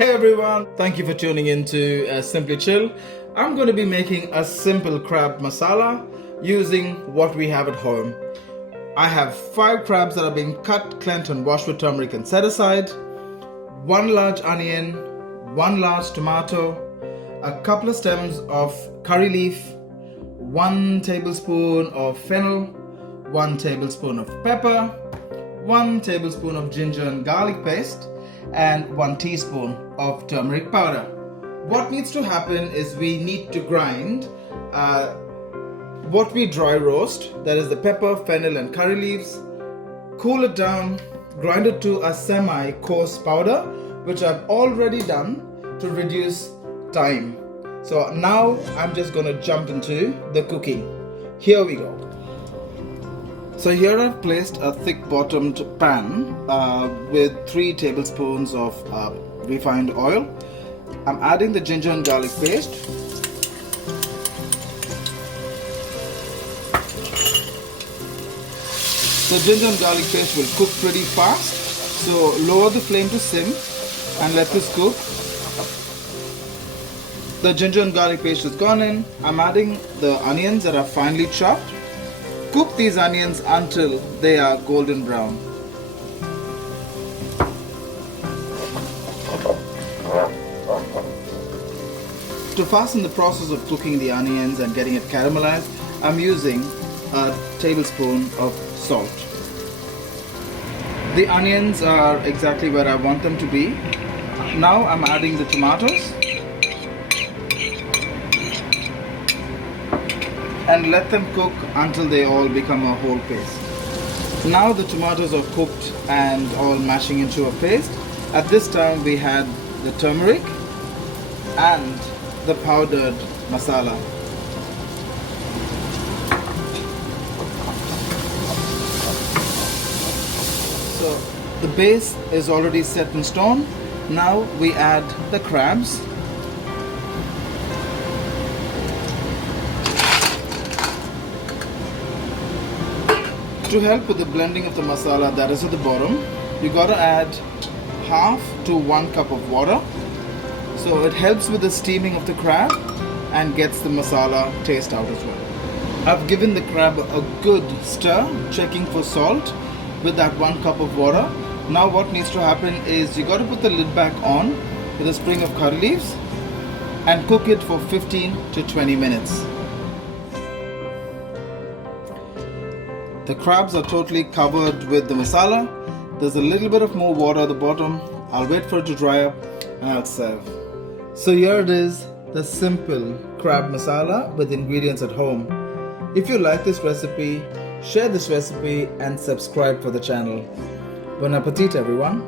Hey everyone, thank you for tuning in to Simply Chill. I'm going to be making a simple crab masala using what we have at home. I have 5 crabs that are being cut, cleansed and washed with turmeric and set aside, 1 large onion, 1 large tomato, a couple of stems of curry leaf, 1 tablespoon of fennel, 1 tablespoon of pepper, 1 tablespoon of ginger and garlic paste, and 1 teaspoon of turmeric powder. What needs to happen is we need to grind what we dry roast, that is the pepper, fennel and curry leaves, cool it down, grind it to a semi-coarse powder, which I've already done to reduce time. So now I'm just going to jump into the cooking. Here we go. So here I've placed a thick bottomed pan with 3 tablespoons of refined oil. I'm adding the ginger and garlic paste. The ginger and garlic paste will cook pretty fast. So lower the flame to sim and let this cook. The ginger and garlic paste has gone in. I'm adding the onions that are finely chopped. Cook these onions until they are golden brown. To fasten the process of cooking the onions and getting it caramelized, I'm using a tablespoon of salt. The onions are exactly where I want them to be. Now I'm adding the tomatoes and let them cook until they all become a whole paste. Now the tomatoes are cooked and all mashing into a paste. At this time we had the turmeric and the powdered masala. So the base is already set in stone. Now we add the crabs. To help with the blending of the masala that is at the bottom, you got to add half to 1 cup of water. So it helps with the steaming of the crab and gets the masala taste out as well. I've given the crab a good stir, checking for salt with that 1 cup of water. Now what needs to happen is you got to put the lid back on with a sprig of curry leaves and cook it for 15 to 20 minutes. The crabs are totally covered with the masala. There's a little bit of more water at the bottom. I'll wait for it to dry up and I'll serve. So here it is, the simple crab masala with ingredients at home. If you like this recipe, share this recipe and subscribe for the channel. Bon appetit everyone.